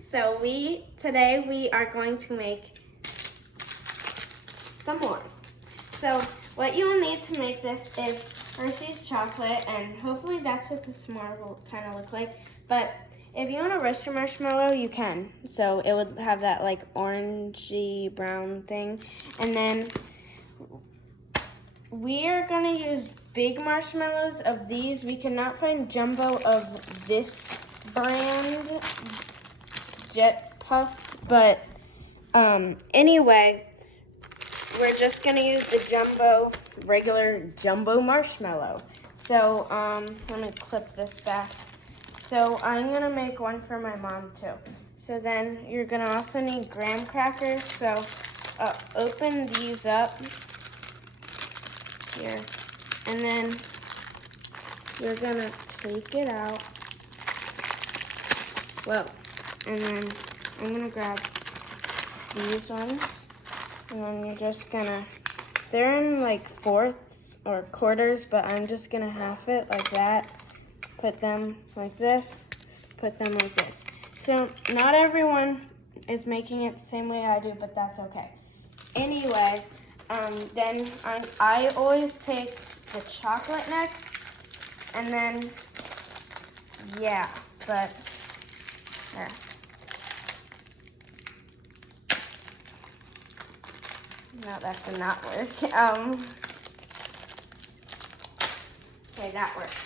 So today we are going to make s'mores. So what you will need to make this is Hershey's chocolate, and hopefully that's what the s'more will kind of look like. But if you want to roast your marshmallow, you can. So it would have that like orangey brown thing. And then we are gonna use big marshmallows of these. We cannot find jumbo of this brand, Jet Puffed, but anyway, we're just gonna use the regular jumbo marshmallow. So let me clip this back. So I'm gonna make one for my mom too. So then you're gonna also need graham crackers. So open these up here, and then you're gonna take it out. Whoa, and then I'm gonna grab these ones, and then you're just gonna, they're in like fourths or quarters, but I'm just gonna half it like that. Put them like this, put them like this. So not everyone is making it the same way I do, but that's okay. Anyway, then I always take the chocolate next, and then, yeah, but, there. No, that did not work. Okay, that worked.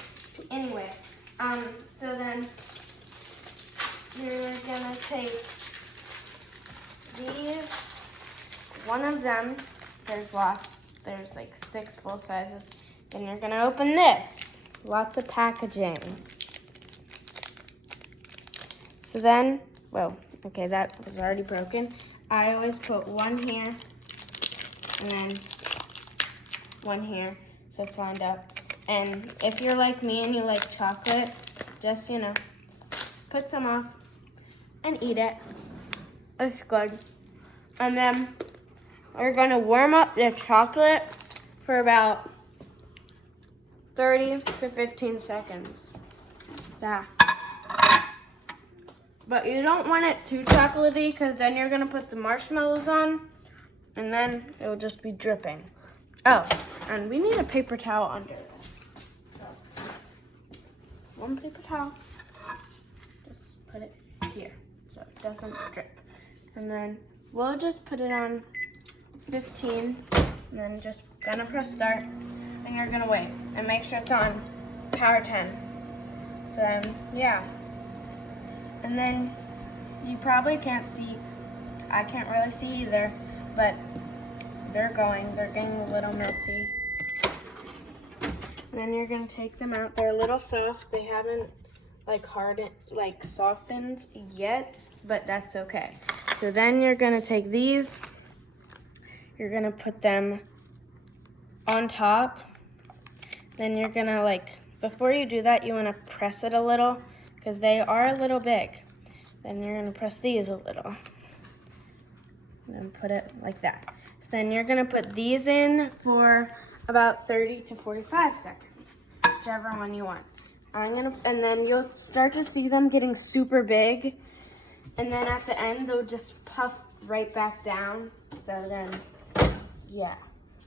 Anyway, so then you're gonna take these, one of them, there's like 6 full sizes. Then you're gonna open this, lots of packaging. So then, whoa, okay, that was already broken. I always put one here, and then one here, so it's lined up. And if you're like me and you like chocolate, just, put some off and eat it. It's good. And then we're gonna warm up the chocolate for about 30 to 15 seconds. Yeah. But you don't want it too chocolatey, because then you're gonna put the marshmallows on, and then it will just be dripping. Oh, and we need a paper towel under it. So, one paper towel, just put it here so it doesn't drip. And then we'll just put it on 15, and then just gonna press start, and you're gonna wait, and make sure it's on power 10. So then, yeah. And then you probably can't see, I can't really see either, but they're getting a little melty. And then you're gonna take them out. They're a little soft. They haven't softened yet, but that's okay. So then you're gonna take these, you're gonna put them on top. Then you're gonna before you do that, you wanna press it a little, because they are a little big. Then you're gonna press these a little, and then put it like that. So then you're gonna put these in for about 30 to 45 seconds, whichever one you want. And then you'll start to see them getting super big, and then at the end they'll just puff right back down. So then, yeah.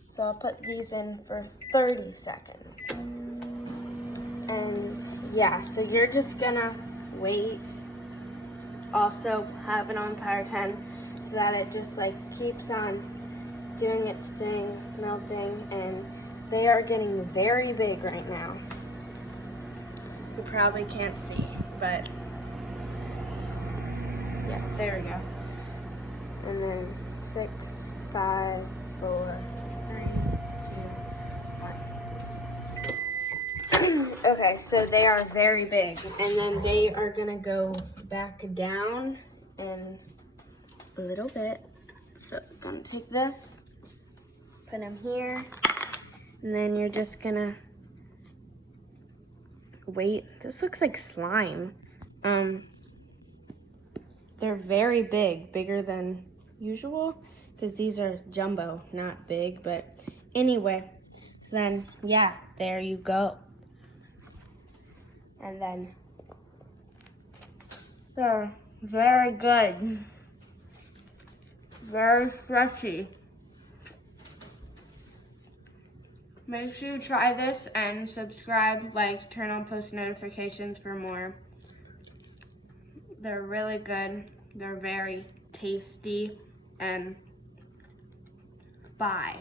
So I'll put these in for 30 seconds. And yeah, so you're just gonna wait. Also have it on power 10 so that it just keeps on doing its thing, melting, and they are getting very big right now. You probably can't see, but yeah, there we go. And then 6, 5, 4, 3, 2, 1. Okay, so they are very big, and then they are gonna go back down in a little bit. So I'm gonna take this, put them here, and then you're just gonna wait. This looks like slime. They're very big, bigger than usual, because these are jumbo, not big, but anyway. So then, yeah, there you go. And then, Very good. Very stretchy. Make sure you try this and subscribe, like, turn on post notifications for more. They're really good. They're very tasty. And bye.